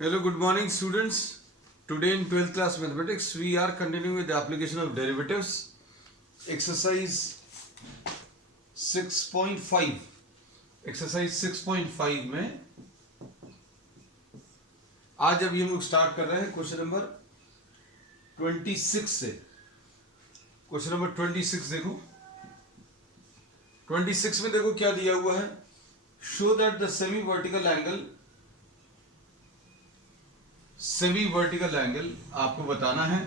Hello, good morning, students. Today in 12th class mathematics, we are continuing with the application of derivatives. Exercise 6.5. Exercise 6.5 में आज अभी हम लोग start कर रहे हैं क्वेश्चन नंबर 26 से. क्वेश्चन नंबर 26 देखो. 26 में देखो क्या दिया हुआ है. Show that the semi vertical angle आपको बताना है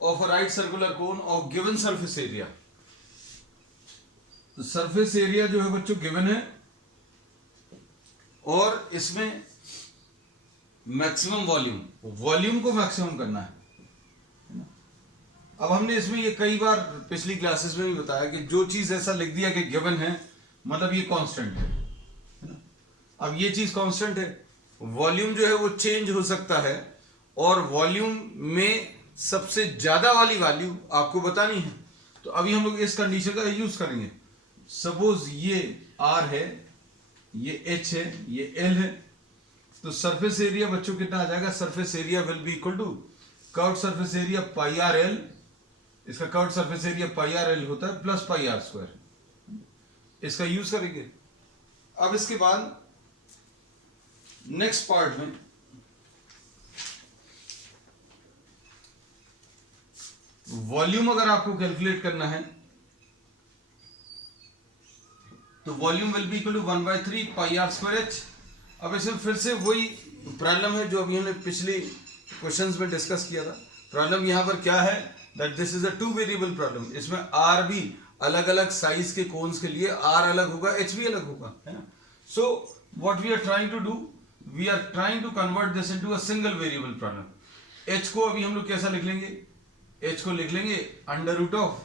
of a right circular cone of given surface area. तो सरफेस एरिया जो है बच्चों गिवन है और इसमें मैक्सिमम वॉल्यूम को मैक्सिमम करना है. अब हमने इसमें ये कई बार पिछली क्लासेस में भी बताया कि जो चीज ऐसा लिख दिया कि गिवन है मतलब ये कांस्टेंट है. अब ये चीज कांस्टेंट है. वॉल्यूम जो है वो चेंज हो सकता है और वॉल्यूम में सबसे ज्यादा वाली वैल्यू आपको बतानी है. तो अभी हम लोग इस कंडीशन का यूज करेंगे. सपोज ये R है, ये H है, ये L है. तो सरफेस एरिया बच्चों कितना आ जाएगा. Surface area will be equal to curved surface area pi are L. इसका curved surface area pi are L होता है प्लस पाई आर स्क्वायर. इसका यूज करेंगे. अब इसके बाद नेक्स्ट पार्ट में वॉल्यूम अगर आपको कैलकुलेट करना है तो volume will be equal to 1/3 pi are square h. अब इसमें फिर से वही प्रॉब्लम है जो अभी हमने पिछले क्वेश्चंस में डिस्कस किया था. प्रॉब्लम यहां पर क्या है that this is a 2 variable problem. इसमें आर भी अलग अलग साइज के कोन्स के लिए आर अलग होगा, एच भी अलग होगा, है ना. So what we are trying to do, we are trying to convert this into a single variable problem. H को अभी हम लोग कैसा लिख लेंगे. एच को लिख लेंगे अंडर रूट ऑफ,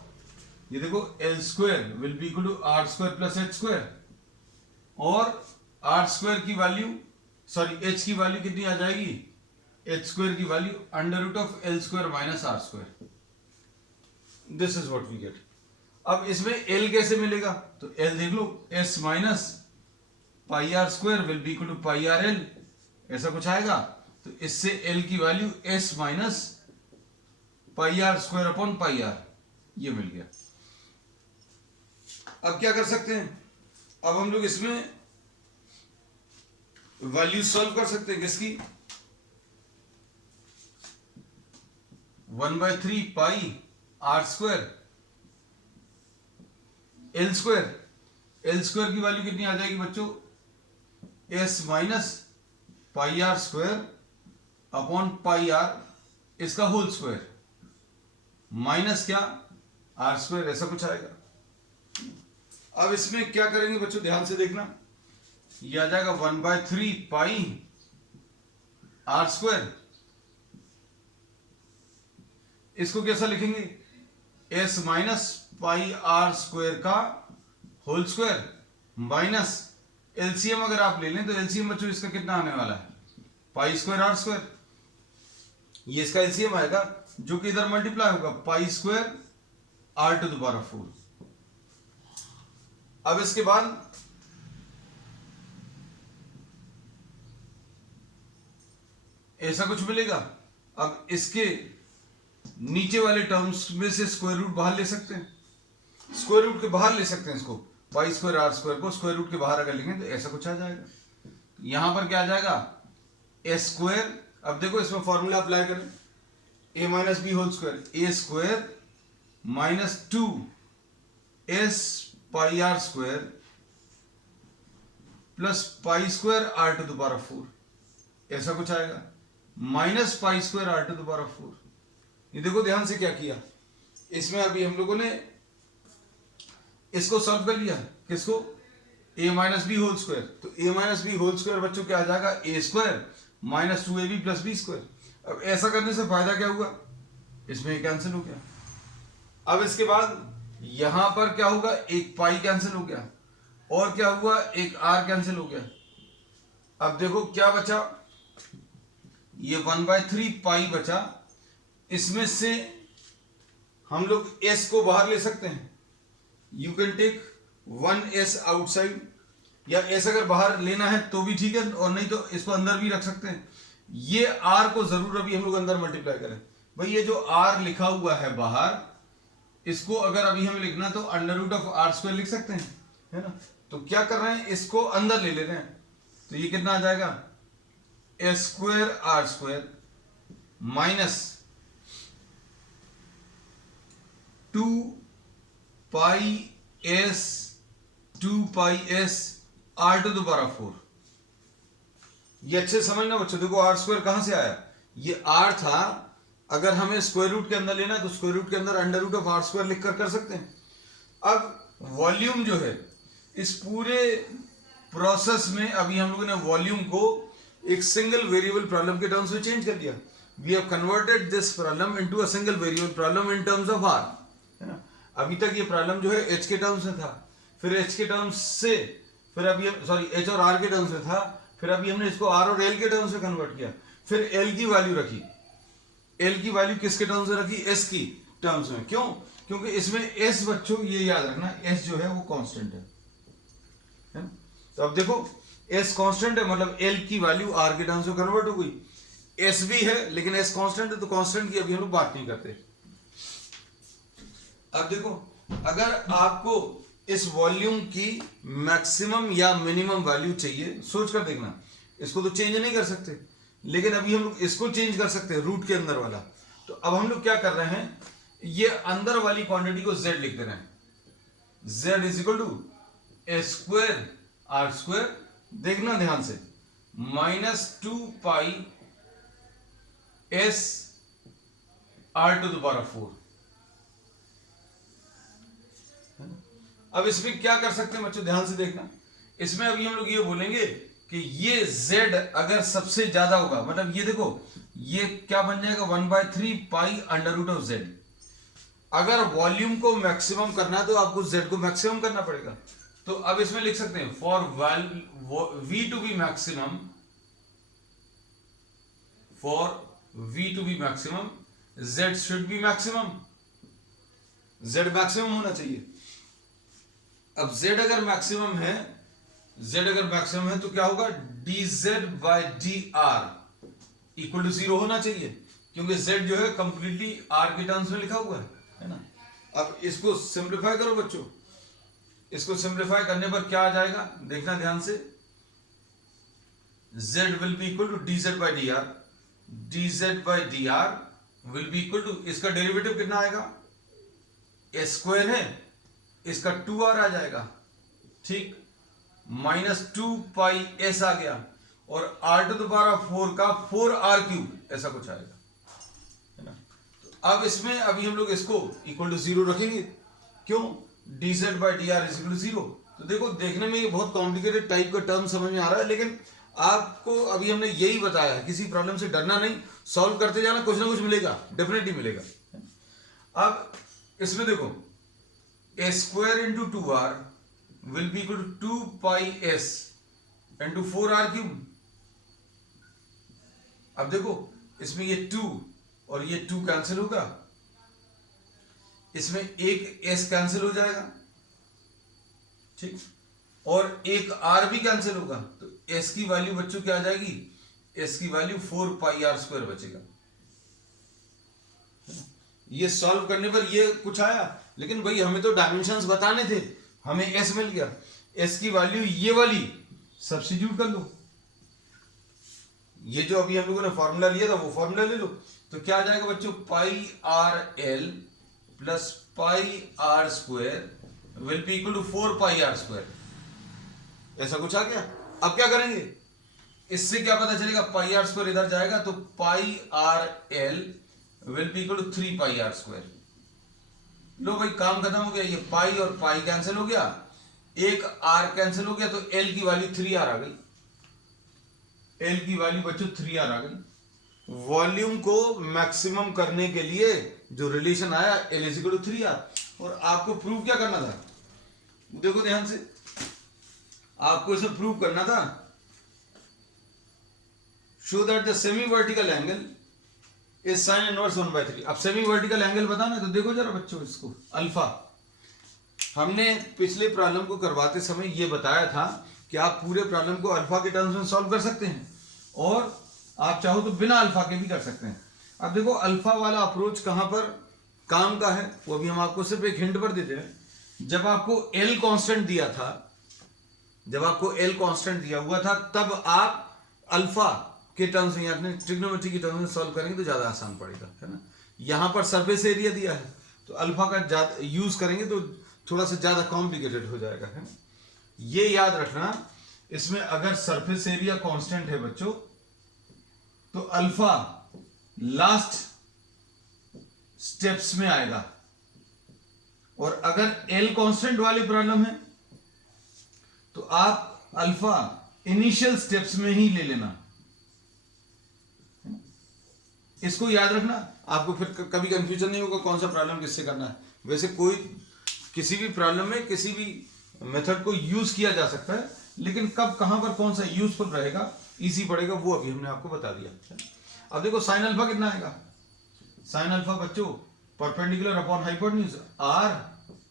ये देखो L square will be equal to R square plus H square. और आर स्क्वायर की वैल्यू एच की वैल्यू कितनी आ जाएगी. एच स्क्वायर की value under root of L square minus R square. This is what we get. अब इसमें L कैसे मिलेगा. तो एल देख लो, S minus pi are square will be equal to pi are L. ऐसा कुछ आएगा. तो इससे एल की value s minus pi are square upon pi r, ये मिल गया. अब क्या कर सकते हैं. अब हम लोग इसमें वैल्यू सॉल्व कर सकते हैं. किसकी. 1/3 pi are square l square. L square की वैल्यू कितनी आ जाएगी बच्चों. S minus pi are square upon pi r इसका होल स्क्वायर माइनस क्या आर स्क्वायर. ऐसा कुछ आएगा. अब इसमें क्या करेंगे बच्चों, ध्यान से देखना. ये आ जाएगा 1/3 पाई आर स्क्वायर. इसको कैसा लिखेंगे. S minus pi are square का होल स्क्वायर माइनस एलसीएम अगर आप ले लें तो एलसीएम बच्चों इसका कितना आने वाला है. Pi square R square. ये इसका एलसीएम आएगा जो कि इधर मल्टीप्लाई होगा pi square are to the power of 4. अब इसके बाद ऐसा कुछ मिलेगा. अब इसके नीचे वाले टर्म्स में से स्क्वायर रूट बाहर ले सकते हैं. स्क्वायर रूट के बाहर ले सकते हैं इसको. पाई स्क्वायर आर स्क्वायर को स्क्वायर रूट के बाहर अगर लेंगे तो ऐसा कुछ आ जाएगा. यहां पर क्या आ जाएगा ए स्क्वायर. अब देखो इसमें फॉर्मूला अप्लाई करें. A minus b whole square. A square minus 2 s pi are square plus pi square are to the power of 4. ऐसा कुछ आएगा. Minus pi square are to the power of 4. ये देखो ध्यान से क्या किया. इसमें अभी हम लोगों ने इसको सॉल्व कर लिया. किसको. A minus b whole square. तो a minus b whole square बच्चों क्या आ जाएगा. A square minus 2ab plus b square. अब ऐसा करने से फायदा क्या हुआ, इसमें कैंसिल हो गया. अब इसके बाद यहां पर क्या होगा, एक पाई कैंसिल हो गया और क्या हुआ, एक आर कैंसिल हो गया. अब देखो क्या बचा, ये 1/3 पाई बचा. इसमें से हम लोग एस को बाहर ले सकते हैं. You can take 1s outside. या एस अगर बाहर लेना है तो भी ठीक है, और नहीं तो इसको अंदर भी रख सकते हैं। ये आर को जरूर अभी हम लोग अंदर मल्टीप्लाई करें। भाई ये जो आर लिखा हुआ है बाहर, इसको अगर अभी हमें लिखना तो under root of R square लिख सकते हैं, है ना। तो क्या कर रहे हैं, इसको अंदर ले रहे हैं, तो ये कितना आ जाएगा, S square R square minus 2 pi S R to the power 4। ये अच्छे समझना बच्चों, देखो आर स्क्वायर कहां से आया, ये आर था, अगर हमें स्क्वायर रूट के अंदर लेना है तो स्क्वायर रूट के अंदर under root of R square लिख कर सकते हैं। अब वॉल्यूम जो है, इस पूरे प्रोसेस में अभी हम लोगों ने वॉल्यूम को एक सिंगल वेरिएबल प्रॉब्लम के टर्म्स में चेंज कर दिया। We have converted this problem into a single variable problem in terms of R, है ना। अभी तक ये प्रॉब्लम जो है एच के टर्म्स में था, फिर एच के टर्म्स से, फिर अभी सॉरी एच और आर के टर्म्स में था, फिर अभी हमने इसको आर और एल के टर्म्स में कन्वर्ट किया, फिर एल की वैल्यू रखी। एल की वैल्यू किसके टर्म्स में रखी, एस की टर्म्स में। क्यों, क्योंकि इसमें एस बच्चों ये याद रखना, एस जो है वो कांस्टेंट है ना? तो अब देखो एस कांस्टेंट है, मतलब एल की वैल्यू आर के टर्म्स में कन्वर्ट हो गई। एस भी है लेकिन एस कांस्टेंट है, तो कांस्टेंट की अभी हम लोग बात नहीं करते। अब देखो, अगर आपको इस वॉल्यूम की मैक्सिमम या मिनिमम वैल्यू चाहिए, सोच कर देखना, इसको तो चेंज नहीं कर सकते, लेकिन अभी हम लोग इसको चेंज कर सकते हैं, रूट के अंदर वाला। तो अब हम लोग क्या कर रहे हैं, ये अंदर वाली क्वांटिटी को z लिख दे रहे हैं, z is equal to A square R square, देखना ध्यान से, minus 2 pi S R to the power 4। अब इसमें क्या कर सकते हैं बच्चों, ध्यान से देखना, इसमें अभी हम लोग ये बोलेंगे कि ये z अगर सबसे ज्यादा होगा, मतलब ये देखो ये क्या बन जाएगा, 1/3 pi under root of z। अगर वॉल्यूम को मैक्सिमम करना है तो आपको z को मैक्सिमम करना पड़ेगा। तो अब इसमें लिख सकते हैं for v to be maximum, for v to be maximum z should be maximum, z maximum होना चाहिए। अब z अगर मैक्सिमम है, z अगर मैक्सिमम है तो क्या होगा, dz by dr equal to 0 होना चाहिए, क्योंकि z जो है कंप्लीटली r के टर्म्स में लिखा हुआ है ना। अब इसको सिंप्लीफाई करो बच्चों, इसको सिंप्लीफाई करने पर क्या आ जाएगा, देखना ध्यान से, z will be equal to dz by dr, dz by dr will be equal to, इसका डेरिवेटिव कितना आएगा, a स्क्वायर है, इसका 2r आ जाएगा, ठीक, माइनस 2 पाई एस आ गया, और r टू द पावर 4 का 4r क्यूब, ऐसा कुछ आएगा, है ना। तो अब इसमें अभी हम लोग इसको इक्वल टू 0 रखेंगे, क्यों, dz by dr is equal to 0। तो देखो देखने में ये बहुत कॉम्प्लिकेटेड टाइप का टर्म समझ में आ रहा है, लेकिन आपको अभी हमने यही बताया है, किसी प्रॉब्लम से डरना नहीं, सॉल्व करते जाना, कुछ ना कुछ मिलेगा, डेफिनेटली मिलेगा। अब इसमें देखो a square into 2r will be equal to 2 pi s into 4r cube. अब देखो इसमें ये 2 और ये 2 कैंसिल होगा, इसमें एक s कैंसिल हो जाएगा, ठीक, और एक r भी कैंसिल होगा, तो s की वैल्यू बच्चों क्या आ जाएगी, s की वैल्यू 4 पाई r स्क्वायर बचेगा। ये सॉल्व करने पर ये कुछ आया, लेकिन भाई हमें तो डायमेंशंस बताने थे, हमें s मिल गया, s की वैल्यू ये वाली सब्स्टिट्यूट कर लो, ये जो अभी हम लोगों ने फॉर्मूला लिया था वो फॉर्मूला ले लो, तो क्या आ जाएगा बच्चों, pi R L plus pi are square will be equal to 4 pi are square, ऐसा कुछ आ गया। अब क्या करेंगे, इससे क्या पता चलेगा, पाई आर स्क्वायर इधर जाएगा तो pi are l will be equal to 3 pi are square. लो भाई काम खत्म हो गया, ये पाई और पाई कैंसिल हो गया, एक आर कैंसिल हो गया, तो एल की वैल्यू 3r आ गई, एल की वैल्यू बच्चों 3r आ गई। वॉल्यूम को मैक्सिमम करने के लिए जो रिलेशन आया L is equal to 3r, और आपको प्रूव क्या करना था, देखो ध्यान से, आपको इसे प्रूव करना था, show that the semi vertical angle is sine inverse 1/3। अब सेमी वर्टिकल एंगल बताना है तो देखो जरा बच्चों इसको, अल्फा, हमने पिछले प्रॉब्लम को करवाते समय ये बताया था कि आप पूरे प्रॉब्लम को अल्फा के टर्म्स में सॉल्व कर सकते हैं और आप चाहो तो बिना अल्फा के भी कर सकते हैं। अब देखो अल्फा वाला अप्रोच कहां पर काम का है, वो भी हम आपको सिर्फ एक हिंट पर देते हैं। जब आपको एल कांस्टेंट दिया था, जब आपको एल कांस्टेंट दिया हुआ था, तब आप अल्फा के टर्म्स में अपने ट्रिग्नोमेट्री के टर्म्स में सॉल्व करेंगे तो ज्यादा आसान पड़ेगा, है ना। यहां पर सरफेस एरिया दिया है तो अल्फा का यूज करेंगे तो थोड़ा सा ज्यादा कॉम्प्लिकेटेड हो जाएगा, है ना। ये याद रखना, इसमें अगर सरफेस एरिया कांस्टेंट है बच्चों तो अल्फा लास्ट स्टेप्स में आएगा, और अगर एल कांस्टेंट वाले प्रॉब्लम है तो आप अल्फा इनिशियल स्टेप्स में ही ले लेना। इसको याद रखना, आपको फिर कभी कंफ्यूजन नहीं होगा कौन सा प्रॉब्लम किससे करना है। वैसे कोई किसी भी प्रॉब्लम में किसी भी मेथड को यूज किया जा सकता है, लेकिन कब कहां पर कौन सा यूजफुल रहेगा, इजी पड़ेगा, वो अभी हमने आपको बता दिया। अब देखो साइन अल्फा कितना आएगा। साइन अल्फा बच्चों perpendicular upon hypotenuse r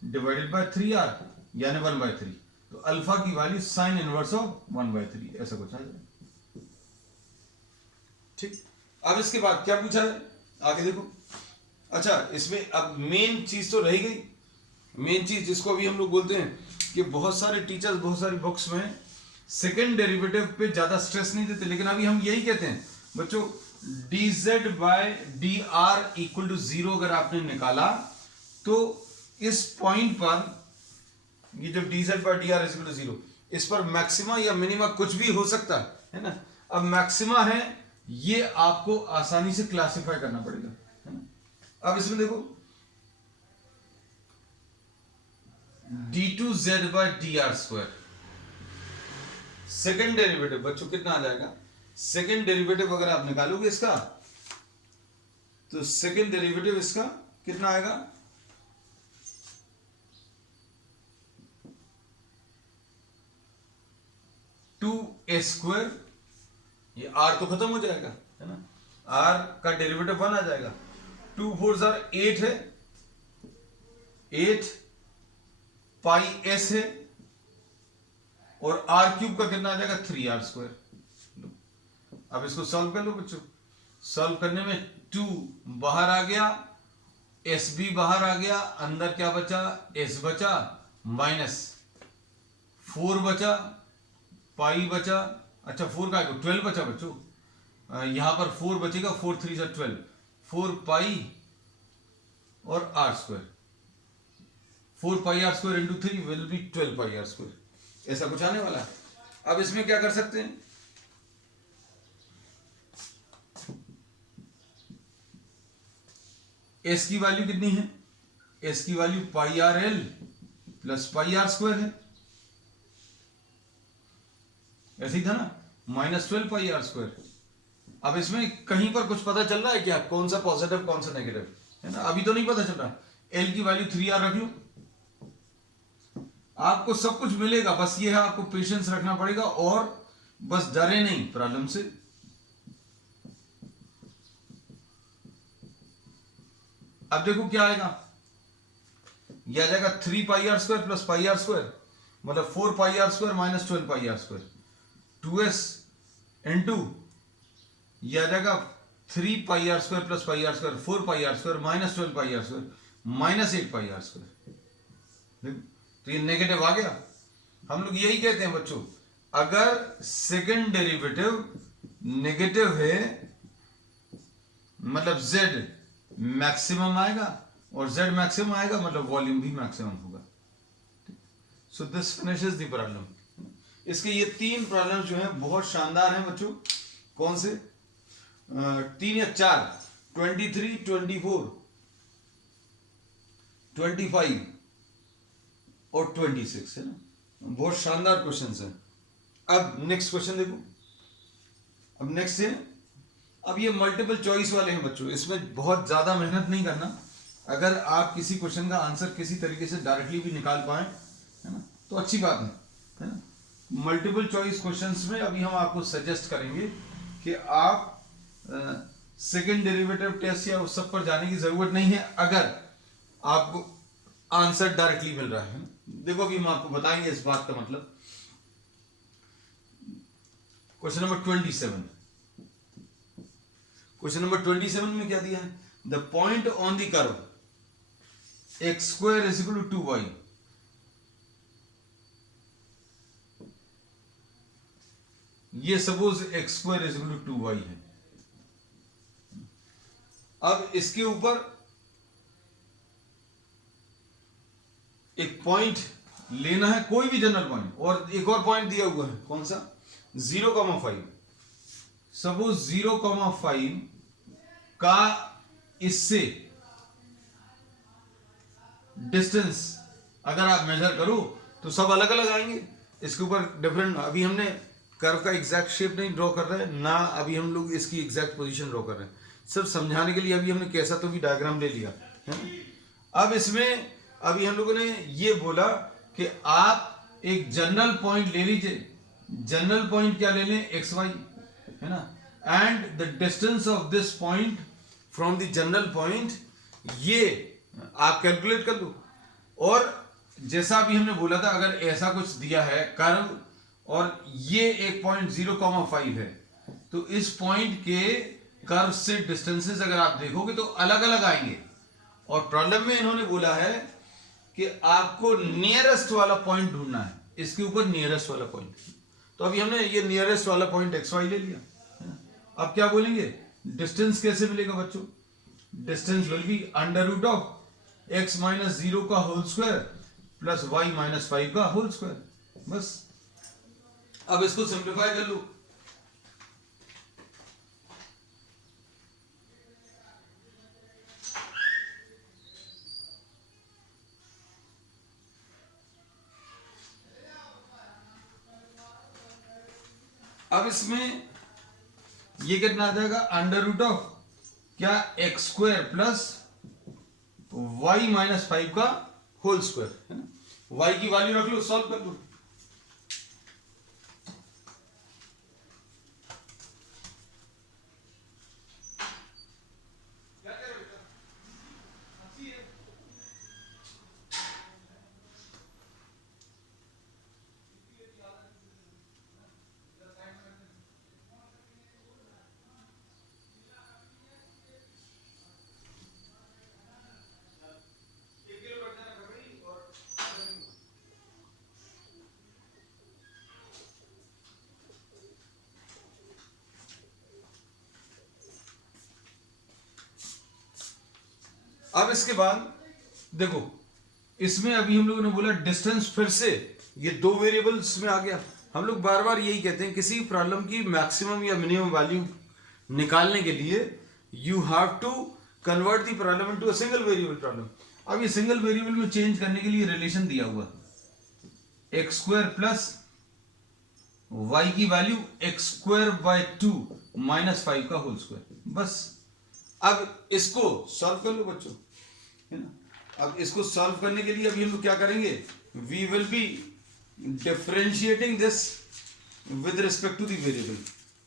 divided by 3r यानी 1/3, तो अल्फा की वैल्यू साइन इनवर्स ऑफ 1/3 ऐसा कुछ आ जाएगा। ठीक, अब इसके बाद क्या पूछा है आगे देखो। अच्छा, इसमें अब मेन चीज तो रह गई, मेन चीज जिसको अभी हम लोग बोलते हैं कि बहुत सारे टीचर्स बहुत सारी बुक्स में सेकेंड डेरिवेटिव पे ज्यादा स्ट्रेस नहीं देते, लेकिन अभी हम यही कहते हैं बच्चों, dz by dr equal to 0 अगर आपने निकाला तो इस पॉइंट पर ये जो dz by dr equal to 0, इस पर मैक्सिमा या मिनिमा कुछ भी हो सकता है ना। अब मैक्सिमा है, ये आपको आसानी से क्लासिफाई करना पड़ेगा, है ना। अब इसमें देखो d2z by dr square, second derivative बच्चों कितना आ जाएगा। सेकेंड डेरिवेटिव अगर आप निकालोगे इसका तो सेकेंड डेरिवेटिव इसका कितना आएगा, टू ए स्क्वायर, ये r तो खत्म हो जाएगा, है ना, r का डेरिवेटिव 1 आ जाएगा, 2 4 8 है, 8 पाई s है, और r क्यूब का कितना आ जाएगा 3r स्क्वायर। अब इसको सॉल्व कर लो बच्चों, सॉल्व करने में 2 बाहर आ गया, s भी बाहर आ गया, अंदर क्या बचा, s बचा, माइनस 4 बचा, पाई बचा, अच्छा 4 का 12 बचा बच्चों, यहां पर 4 बचेगा, 4 3 12, 4 पाई और r square, 4 pi r square into 3 will be 12 pi r square, ऐसा कुछ आने वाला है। अब इसमें क्या कर सकते हैं, s की वैल्यू कितनी है, s की value pi R L plus pi are square है, ऐसे ही था ना, -12 पाई आर स्क्वायर। अब इसमें कहीं पर कुछ पता चल रहा है क्या, कौन सा पॉजिटिव कौन सा नेगेटिव, है ना, अभी तो नहीं पता चल रहा। एल की वैल्यू 3r रख लो, आपको सब कुछ मिलेगा, बस ये है आपको पेशेंस रखना पड़ेगा और बस डरे नहीं प्रॉब्लम से। अब देखो क्या आएगा, यह आ जाएगा 3 pi are square plus pi are square, मतलब 4 pi are square minus 12 pi are square, 2s into यह आ जाएगा 3 pi are square plus pi are square, 4 pi are square minus 12 pi are square minus 8 pi are square. तो ये negative आ गया। हम लोग यही कहते हैं बच्चों, अगर सेकंड डेरिवेटिव नेगेटिव है मतलब z मैक्सिमम आएगा, और z मैक्सिमम आएगा मतलब वॉल्यूम भी मैक्सिमम होगा। So this finishes the problem. इसके ये 3 प्रॉब्लम जो हैं बहुत शानदार हैं बच्चों। कौन से 3 या 4, 23, 24, 25 और 26 है ना, बहुत शानदार क्वेश्चंस हैं। अब नेक्स्ट क्वेश्चन देखो, अब नेक्स्ट है, अब ये मल्टीपल चॉइस वाले हैं बच्चों, इसमें बहुत ज्यादा मेहनत नहीं करना। अगर आप किसी क्वेश्चन का आंसर किसी तरीके से डायरेक्टली भी निकाल पाए, है ना, तो अच्छी बात है ना। मल्टीपल चॉइस क्वेश्चंस में अभी हम आपको सजेस्ट करेंगे कि आप सेकंड डेरिवेटिव टेस्ट या उस सब पर जाने की जरूरत नहीं है अगर आपको आंसर डायरेक्टली मिल रहा है। देखो अभी हम आपको बताएंगे इस बात का मतलब। क्वेश्चन नंबर 27, क्वेश्चन नंबर 27 में क्या दिया है? The point on the curve X square is equal to 2y, ये suppose X square is equal to 2y है। अब इसके ऊपर एक पॉइंट लेना है, कोई भी जनरल पॉइंट, और एक और पॉइंट दिया हुआ है, कौन सा? 0,5। सपोज 0,5 का इससे डिस्टेंस अगर आप मेजर करो तो सब अलग अलग आएंगे। इसके ऊपर डिफरेंट, अभी हमने कर्व का एग्जैक्ट शेप नहीं ड्रॉ कर रहे हैं ना, अभी हम लोग इसकी एग्जैक्ट पोजीशन ड्रॉ कर रहे हैं, सिर्फ समझाने के लिए अभी हमने कैसा तो भी डायग्राम ले लिया है ना। अब इसमें अभी हम लोगों ने ये बोला कि आप एक जनरल पॉइंट ले लीजिए। जनरल पॉइंट क्या ले लें? एक्स वाई, है ना, and the distance of this point from the general point, ये आप कैलकुलेट कर लो। और जैसा अभी हमने बोला था, अगर ऐसा कुछ दिया है कर्व और ये एक पॉइंट 0,5 है, तो इस पॉइंट के कर्व से डिस्टेंसेस अगर आप देखोगे तो अलग अलग आएंगे। और प्रॉब्लम में इन्होंने बोला है कि आपको नियरेस्ट वाला पॉइंट ढूंढना है, इसके ऊपर नियरेस्ट वाला पॉइंट। तो अभी हमने ये नियरेस्ट वाला पॉइंट एक्स वाई ले लिया। अब क्या बोलेंगे? डिस्टेंस कैसे मिलेगा बच्चों? Distance will be under root of X minus 0 का whole square plus Y minus 5 का होल स्क्वायर। बस अब इसको सिंप्लीफाई कर लो। अब इसमें ये कितना आ जाएगा? अंडर रूट ऑफ क्या? X square plus Y minus 5 का होल स्क्वायर, है ना। वाई की वैल्यू रख लो, सॉल्व कर लो। अब इसके बाद देखो, इसमें अभी हम लोगों ने बोला डिस्टेंस, फिर से ये दो वेरिएबल्स में आ गया। हम लोग बार बार यही कहते हैं, किसी प्रॉब्लम की मैक्सिमम या मिनिमम वैल्यू निकालने के लिए you have to convert the problem into a single variable problem. अब ये सिंगल वेरिएबल में चेंज करने के लिए रिलेशन दिया हुआ, एक्स स्क्वायर प्लस वाई की value x square by 2 minus 5 का होल स्क्वायर। बस अब इसको सॉल्व कर लो बच्चों, है ना। अब इसको सॉल्व करने के लिए अभी हम लोग क्या करेंगे? We will be differentiating this with respect to the variable.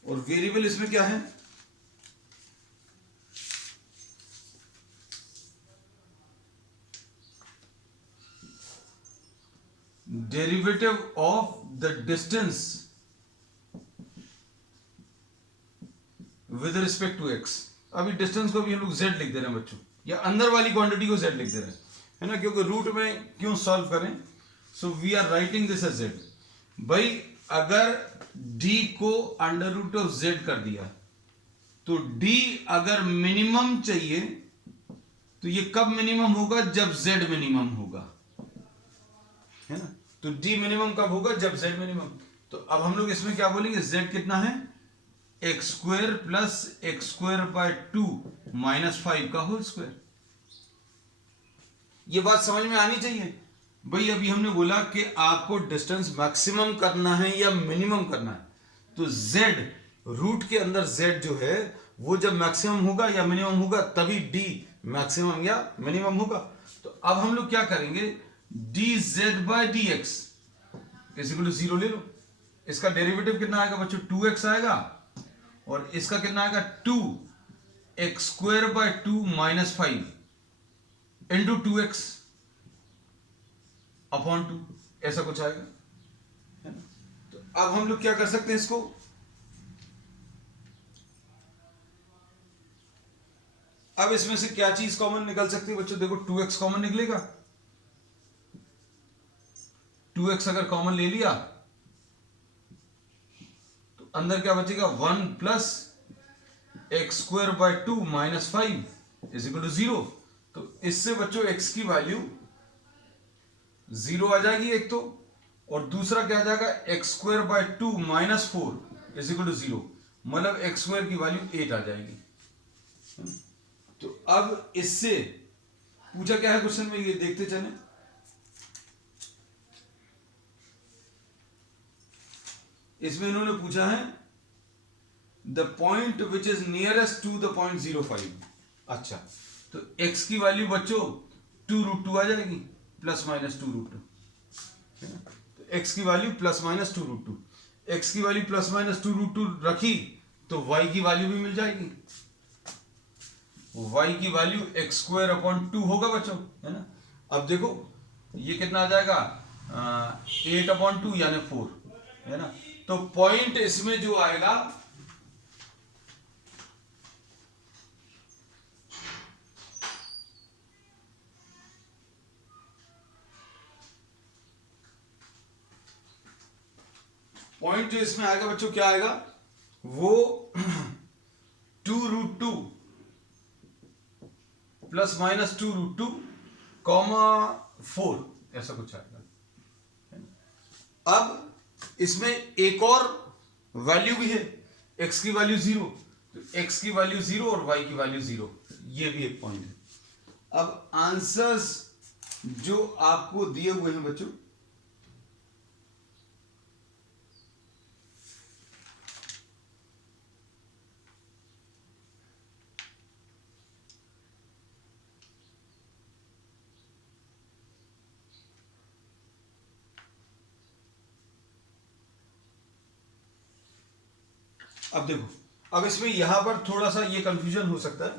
और वेरिएबल इसमें क्या है? Derivative of the distance with respect to X. अभी डिस्टेंस को भी हम लोग z लिख दे रहे हैं बच्चों, या अंदर वाली क्वांटिटी को z लिख दे रहे हैं, है ना, क्योंकि रूट में क्यों सॉल्व करें। So we are writing this as z। भाई अगर d को अंडर रूट ऑफ z कर दिया तो d अगर मिनिमम चाहिए तो ये कब मिनिमम होगा? जब z मिनिमम होगा, है ना। तो d मिनिमम कब होगा? जब z मिनिमम। तो अब हम लोग इसमें क्या बोलेंगे? z कितना है? X square plus x square by 2 minus 5 का होल स्क्वायर। ये बात समझ में आनी चाहिए भाई। अभी हमने बोला कि आपको डिस्टेंस मैक्सिमम करना है या मिनिमम करना है, तो z रूट के अंदर z जो है वो जब मैक्सिमम होगा या मिनिमम होगा तभी d मैक्सिमम या मिनिमम होगा। तो अब हम लोग क्या करेंगे? dz by dx is equal to 0 ले लो। इसका डेरिवेटिव कितना आएगा बच्चों? 2x आएगा, और इसका कितना आएगा? 2 x square by 2 minus 5 into 2x upon 2, ऐसा कुछ आएगा, है ना। तो अब हम लोग क्या कर सकते हैं? इसको अब इसमें से क्या चीज कॉमन निकल सकती है बच्चों? देखो 2x कॉमन निकलेगा। 2x अगर कॉमन ले लिया तो अंदर क्या बचेगा? 1 plus x square by 2 minus 5 is equal to 0। तो इससे बच्चों x की वैल्यू 0 आ जाएगी एक तो, और दूसरा क्या आ जाएगा? X square by 2 minus 4 is equal to 0, मतलब एक्स स्क्वायर की वैल्यू 8 आ जाएगी। तो अब इससे पूछा क्या है क्वेश्चन में, ये देखते चले। इसमें इन्होंने पूछा है the point which is nearest to the point 05। अच्छा, तो x की वैल्यू बच्चों 2√2 आ जाएगी, प्लस माइनस 2√2। तो x की वैल्यू प्लस माइनस 2√2, x की वैल्यू प्लस माइनस 2√2 रखी तो y की वैल्यू भी मिल जाएगी। y की वैल्यू एक्स स्क्वायर अपॉन 2 होगा बच्चों, है ना। अब देखो ये कितना आ जाएगा? 8/2 यानी 4, है ना। तो पॉइंट इसमें जो आएगा पॉइंट जो इसमें आएगा बच्चों क्या आएगा? वो 2√2 प्लस माइनस 2√2 कॉमा 4 ऐसा कुछ आएगा। अब इसमें एक और वैल्यू भी है, x की वैल्यू 0, तो x की वैल्यू 0 और y की वैल्यू 0, ये भी एक पॉइंट है। अब आंसर्स जो आपको दिए हुए हैं बच्चों, अब देखो, अब इसमें यहां पर थोड़ा सा ये कंफ्यूजन हो सकता है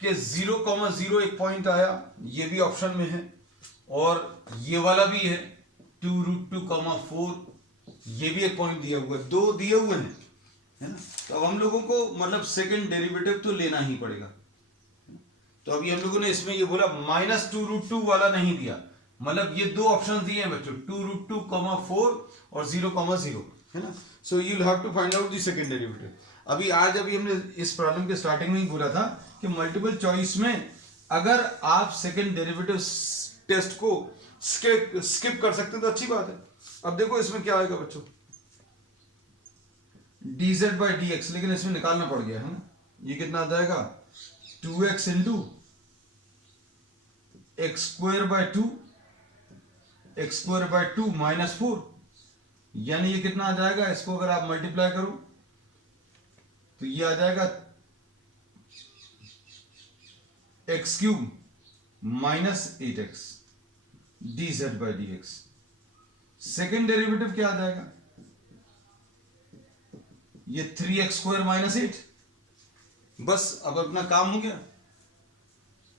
कि 0,0 एक पॉइंट आया, ये भी ऑप्शन में है, और ये वाला भी है 2√2,4, ये भी एक पॉइंट दिया हुआ है, दो दिए हुए हैं, है ना। तो अब हम लोगों को मतलब सेकंड डेरिवेटिव तो लेना ही पड़ेगा। तो अभी हम लोगों ने इसमें ये बोला माइनस 2√2 वाला नहीं दिया, मतलब ये दो ऑप्शन दिए हैं बच्चों, 2√2,4 और 0,0, है ना। So you will have to find out the second derivative. अभी हमने इस प्रॉब्लम के स्टार्टिंग में ही बोला था कि मल्टीपल चॉइस में अगर आप सेकंड डेरिवेटिव टेस्ट को स्किप कर सकते हैं तो अच्छी बात है। अब देखो इसमें क्या आएगा बच्चों, dz बाई dx, लेकिन इसमें निकालना पड़ गया है ना। ये कितना आ जाएगा? 2x into X square by 2, x square by 2 minus 4, यानी ये कितना आ जाएगा? इसको अगर आप मल्टीप्लाई करो तो ये आ जाएगा x cube minus 8x dz by dx। Second derivative क्या आ जाएगा? ये 3x स्क्वायर माइनस 8। बस अब अपना काम हो गया।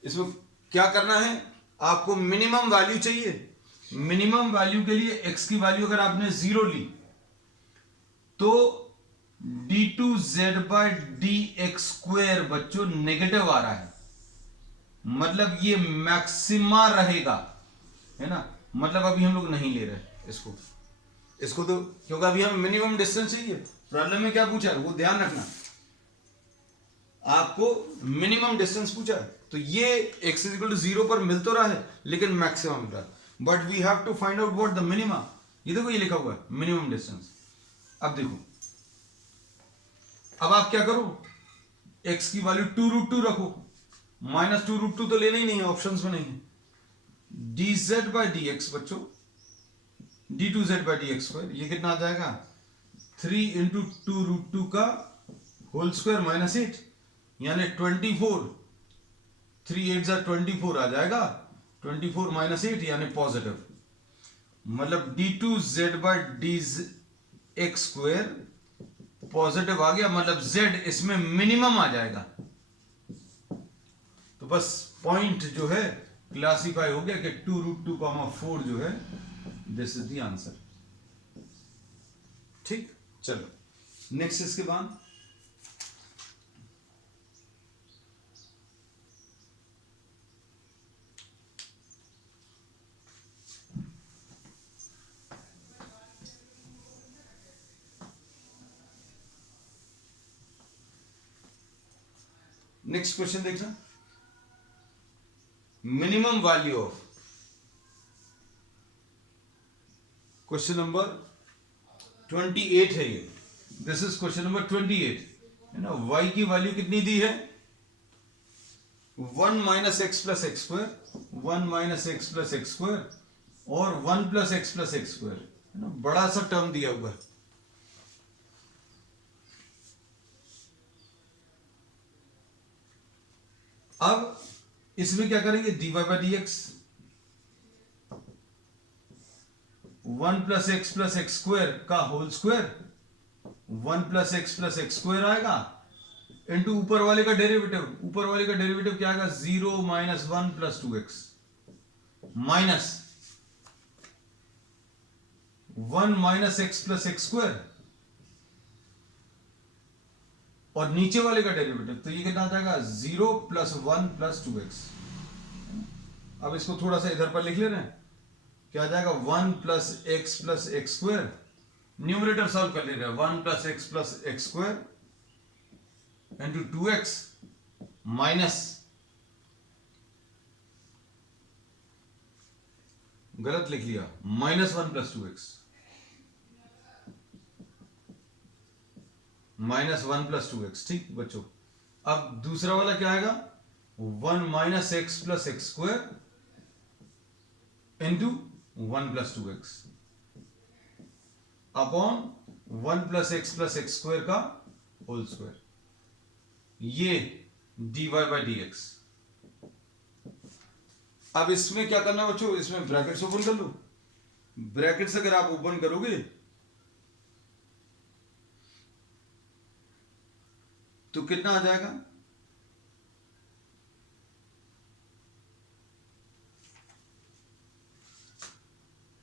इसमें क्या करना है? आपको मिनिमम वैल्यू चाहिए। मिनिमम वैल्यू के लिए x की वैल्यू अगर आपने 0 ली तो d2z बाई dx स्क्वायर बच्चों नेगेटिव आ रहा है, मतलब ये मैक्सिमा रहेगा, है ना। मतलब अभी हम लोग नहीं ले रहे इसको तो, क्योंकि अभी हम मिनिमम डिस्टेंस चाहिए। प्रॉब्लम में क्या पूछा है वो ध्यान रखना, आपको मिनिमम डिस्टेंस पूछा है, तो ये x इज इक्वल टू 0 पर मिल तो रहा है लेकिन मैक्सिमम मिल रहा है, but we have to find out what the minimum. ये देखो ये लिखा हुआ है मिनिमम डिस्टेंस। अब देखो, अब आप क्या करो, x की वैल्यू 2√2 रखो, माइनस 2√2 तो लेना ही नहीं है, ऑप्शंस में नहीं है। dz बाई dx बच्चों, d2z बाई dx स्क्वायर, ये कितना आ जाएगा? 3 इंटू 2√2 का होल स्क्वायर माइनस 8, यानी 24, 3 8 24 आ जाएगा, 24 माइनस 8 यानी पॉजिटिव, मतलब d2z by dx square positive आ गया, मतलब z इसमें मिनिमम आ जाएगा। तो बस पॉइंट जो है क्लासिफाई हो गया कि 2√2,4 जो है दिस इज द आंसर। ठीक, चलो नेक्स्ट इसके बाद नेक्स्ट क्वेश्चन देखना, minimum value of, question number 28 है ये, दिस इज क्वेश्चन नंबर 28 है ना। y की वैल्यू कितनी दी है, 1 minus X plus x square, 1 minus X plus x square और 1 plus x plus x square है ना, बड़ा सा टर्म दिया हुआ है। अब इसमें क्या करेंगे, dy by D x, 1 plus x square का whole square, 1 plus x square आएगा इनटू ऊपर वाले का डेरिवेटिव, ऊपर वाले का डेरिवेटिव क्या आएगा, 0 minus 1 plus 2x minus 1 minus X plus x square और नीचे वाले का डेरिवेटिव, तो ये कितना आ जाएगा, 0 प्लस 1 प्लस 2x। अब इसको थोड़ा सा इधर पर लिख ले रहे हैं, क्या आ जाएगा, 1 plus x square, numerator solve कर ले रहे हैं, 1 plus x square into 2x minus, गलत लिख लिया, minus 1 plus 2x, minus 1 plus 2x। ठीक बच्चों, अब दूसरा वाला क्या आएगा, 1 minus x square into 1 plus 2x upon 1 plus x square का होल स्क्वायर, ये dy बाई डी एक्स। अब इसमें क्या करना है बच्चों, इसमें ब्रैकेट्स ओपन कर लो, ब्रैकेट्स अगर आप ओपन करोगे तो कितना आ जाएगा,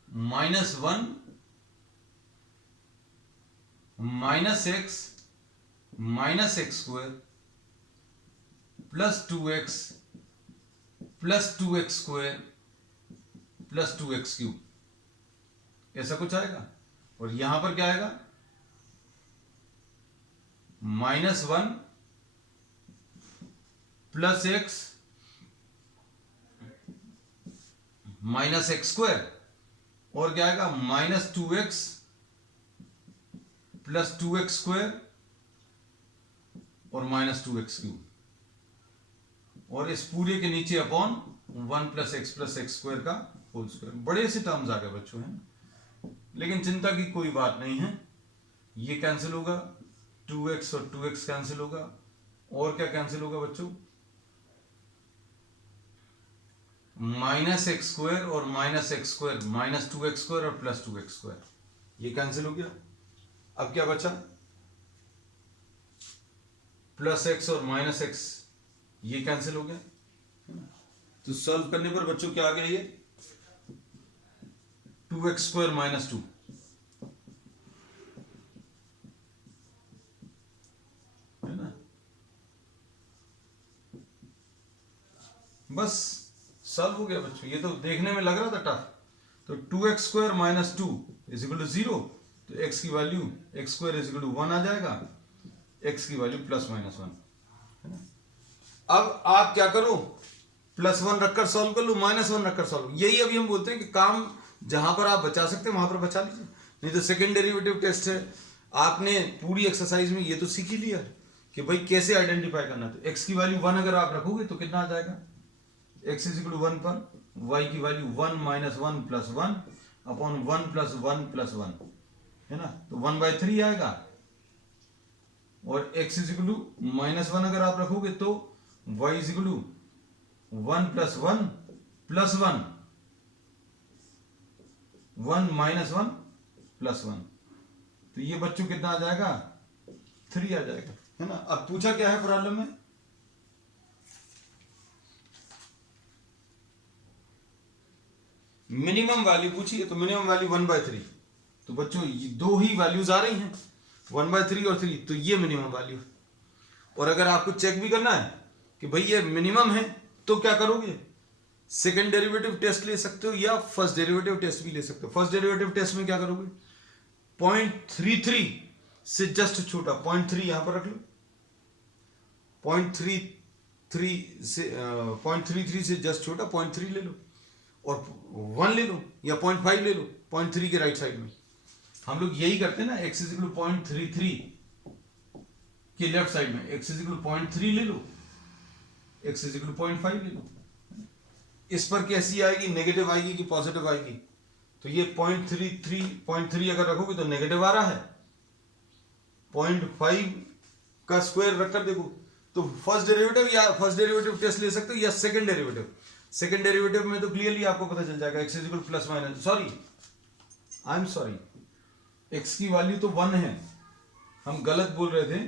-1 minus x square plus 2x square plus 2x cube, ऐसा कुछ आएगा। और यहां पर क्या आएगा, -1 plus x minus x square और क्या आएगा, -2x प्लस 2x स्क्वायर और -2x क्यूब, और इस पूरे के नीचे अपॉन 1 प्लस एक्स स्क्वायर का होल स्क्वायर। बड़े से टर्म्स आ गए बच्चों हैं, लेकिन चिंता की कोई बात नहीं है, ये कैंसिल होगा, 2x और 2x कैंसिल होगा, और क्या कैंसिल होगा बच्चों, -x स्क्वायर और -x स्क्वायर, -2x स्क्वायर और प्लस 2x स्क्वायर, ये कैंसिल हो गया। अब क्या बचा, +x और -x, ये कैंसिल हो गया। तो सॉल्व करने पर बच्चों क्या आ गया, ये 2x स्क्वायर -2, है ना। बस सॉल्व हो गया बच्चों, ये तो देखने में लग रहा था टफ। तो 2x square -2 is equal to 0, तो x की value x square is equal to 1 आ जाएगा, x की वैल्यू +-1 है ना। अब आप क्या करो, +1 रखकर सॉल्व कर लो, -1 रखकर सॉल्व, यही अभी हम बोलते हैं कि काम जहां पर आप बचा सकते हैं वहां पर बचा लीजिए। नहीं तो सेकंड डेरिवेटिव टेस्ट है, आपने पूरी एक्सरसाइज में ये तो सीख ही लिया कि भाई कैसे आइडेंटिफाई करना। तो x की वैल्यू 1 अगर आप रखोगे तो कितना आ जाएगा, x इज इक्वल टू 1 पर y की value 1 minus 1 plus 1 upon 1 plus 1 plus 1 है ना, तो 1/3 आएगा। और x इज इक्वल टू -1 अगर आप रखोगे तो y is equal to 1 plus 1 plus 1, 1 minus 1 plus 1, तो ये बच्चों कितना आ जाएगा, 3 आ जाएगा, है ना। अब पूछा क्या है प्रॉब्लम में, मिनिमम वैल्यू पूछी है, तो मिनिमम वैल्यू 1/3, तो बच्चों ये दो ही वैल्यूज आ रही हैं, 1/3 और 3, तो ये मिनिमम वैल्यू। और अगर आपको चेक भी करना है कि भाई ये मिनिमम है तो क्या करोगे, सेकंड डेरिवेटिव टेस्ट ले सकते हो या फर्स्ट डेरिवेटिव टेस्ट भी ले सकते हो। फर्स्ट डेरिवेटिव टेस्ट में क्या करोगे, 0.33 से जस्ट छोटा 0.3 यहां पर रख लो, 0.3 0.33 से जस्ट छोटा 0.3 ले लो, और 1 ले लो या 0.5 ले लो 0.3 के राइट साइड में। हम लोग यही करते हैं ना, x इज इक्वल 0.33 के लेफ्ट साइड में x इज इक्वल 0.3 ले लो, x इज इक्वल 0.5 ले लो। इस पर कैसी आएगी, नेगेटिव आएगी कि पॉजिटिव आएगी? तो ये 0.3 अगर रखोगे तो नेगेटिव आ रहा है, 0.5 का स्क्वायर रखकर देखो तो फर्स्ट डेरिवेटिव टेस्ट ले सकते हो या सेकंड डेरिवेटिव। सेकंड डेरिवेटिव में तो क्लियरली आपको पता चल जाएगा, x is equal plus minus I am sorry x की वैल्यू तो 1 है, हम गलत बोल रहे थे,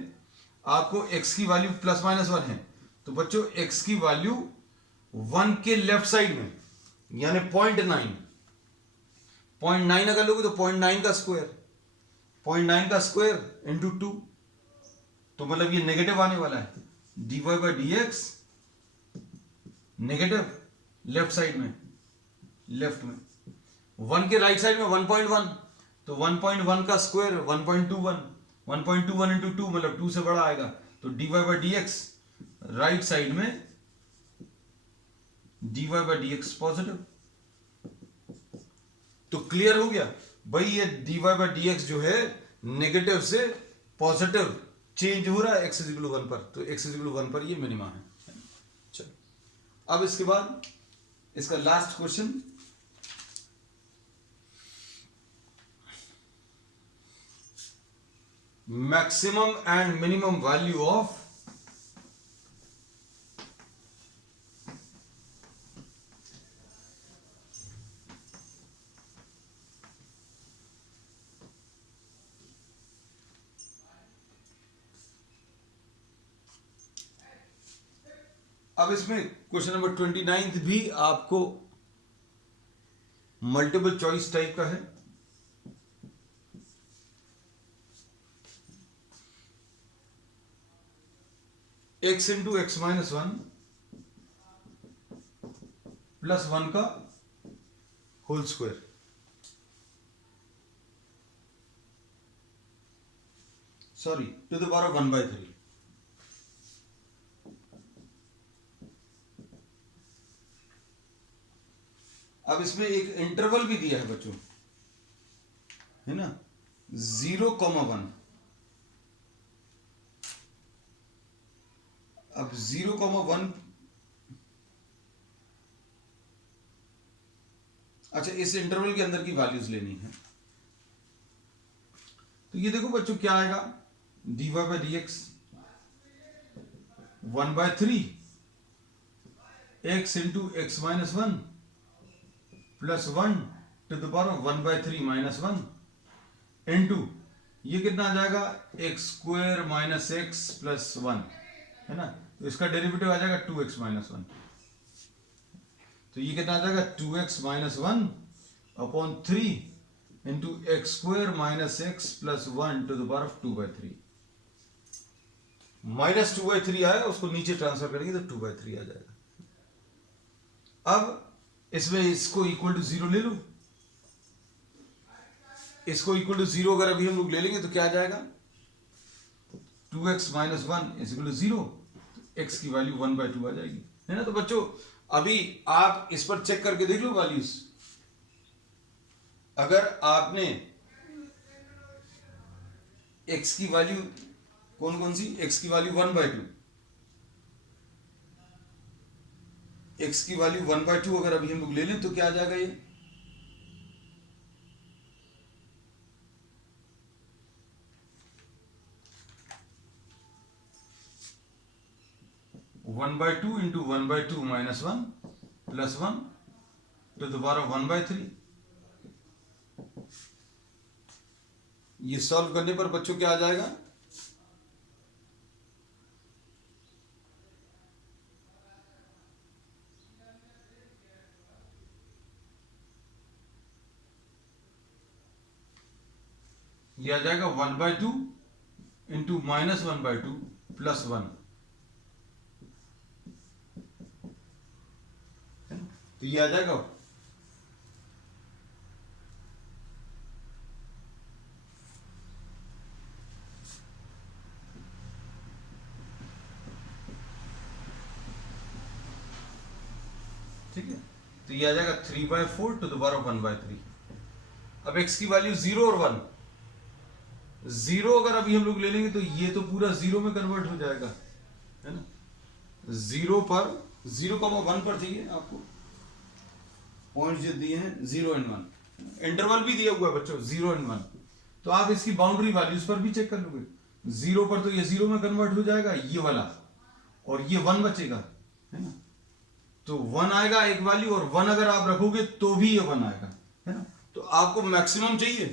आपको x की वैल्यू प्लस माइनस 1 है। तो बच्चों x की वैल्यू 1 के लेफ्ट साइड में यानी 0.9 अगर लोगे तो 0.9 का स्क्वायर इंटू 2, तो मतलब ये नेगेटिव आने वाला है। dy by D x negative left side में, लेफ्ट में 1 के राइट साइड में 1.1, तो 1.1 का स्क्वायर 1.21 इंटू 2 मतलब 2 से बड़ा आएगा, तो dy by D x right side में dy by D x positive. तो क्लियर हो गया भाई, ये dy बाई डी एक्स जो है नेगेटिव से पॉजिटिव चेंज हो रहा है x इज इक्वल 1 पर, तो x इज इक्वल 1 पर ये मिनिमा है। चलो अब इसके बाद इसका last question, maximum and minimum value of अब इसमें क्वेश्चन नंबर 29 भी आपको मल्टीपल चॉइस टाइप का है। x into X minus 1 plus 1 का whole square, sorry to the power 1/3। अब इसमें एक इंटरवल भी दिया है बच्चों, है ना, 0,1। अब 0,1, अच्छा इस इंटरवल के अंदर की वैल्यूज लेनी है। तो ये देखो बच्चों क्या आएगा, dy by D X 1/3 x into X minus 1 plus 1 to the power 1/3 minus 1 into ये कितना आ जाएगा, X square minus X plus 1, है ना, तो इसका डेरिवेटिव आ जाएगा 2x माइनस 1। तो ये कितना आ जाएगा 2x minus 1 upon 3 into X square minus X plus 1 to the power of 2/3। Minus 2/3 आया, उसको नीचे ट्रांसफर करेंगे तो 2/3 आ जाएगा। अब इसमें इसको इक्वल टू 0 ले लो, इसको इक्वल टू 0 अगर अभी हम लोग ले लेंगे तो क्या आ जाएगा, 2x minus 1 is equal to 0, x की वैल्यू 1/2 आ जाएगी, है ना। तो बच्चों अभी आप इस पर चेक करके देख लो वैल्यूज। अगर आपने x की वैल्यू कौन कौन सी, x की वैल्यू 1/2, x की वैल्यू 1/2 अगर अभी हम लोग ले लें तो क्या आ जाएगा, ये 1/2 into 1/2 minus 1 plus 1 to the power of 1/3। ये सॉल्व करने पर बच्चों क्या आ जाएगा, ये आ जाएगा 1/2 इंटू माइनस 1/2 प्लस 1, तो ये आ जाएगा ठीक है, तो ये आ जाएगा 3/4 टू द पावर ऑफ 1/3। अब x की वैल्यू 0 और 1, 0 अगर अभी हम लोग ले लेंगे तो ये तो पूरा 0 में कन्वर्ट हो जाएगा, है ना। 0 पर 0,1 पर चाहिए आपको, पॉइंट्स जो दिए हैं 0 और 1, इंटरवल भी दिया हुआ है बच्चों 0 और 1, तो आप इसकी बाउंड्री वैल्यूज पर भी चेक कर लोगे। 0 पर तो ये 0 में कन्वर्ट हो जाएगा ये वाला, और ये 1 बचेगा, है ना। तो 1 आएगा एक वैल्यू, और 1 अगर आप रखोगे तो भी ये 1 आएगा, है ना। तो आपको मैक्सिमम चाहिए,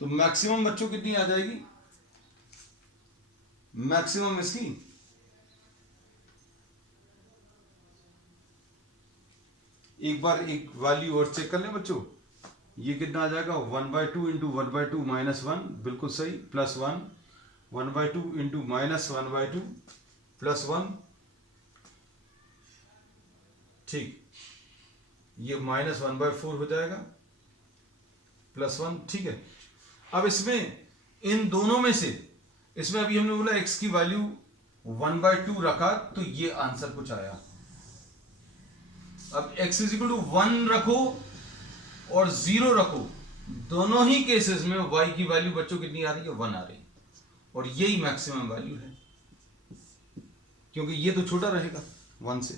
तो मैक्सिमम बच्चों कितनी आ जाएगी, मैक्सिमम इसकी एक बार एक वैल्यू और चेक कर लें बच्चों, ये कितना आ जाएगा 1/2 इंटू 1/2 माइनस 1, बिल्कुल सही, प्लस 1, 1/2 इंटू माइनस 1/2 प्लस 1, ठीक, ये माइनस 1/4 हो जाएगा प्लस 1, ठीक है। अब इसमें इन दोनों में से, इसमें अभी हमने बोला x की वैल्यू 1/2 रखा तो ये आंसर कुछ आया। अब x इक्वल टू 1 रखो और 0 रखो, दोनों ही केसेस में y की वैल्यू बच्चों कितनी आ रही है, 1 आ रही है, और यही मैक्सिमम वैल्यू है, क्योंकि ये तो छोटा रहेगा 1 से,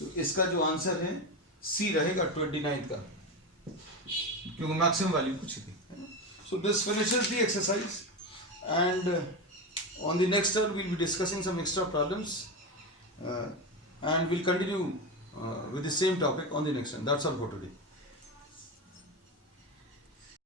तो इसका जो आंसर है C रहेगा 29 का, क्योंकि मैक्सिमम वैल्यू पूछी थी। So this finishes the exercise, and on the next turn we'll be discussing some extra problems, and we'll continue with the same topic on the next turn. That's all for today.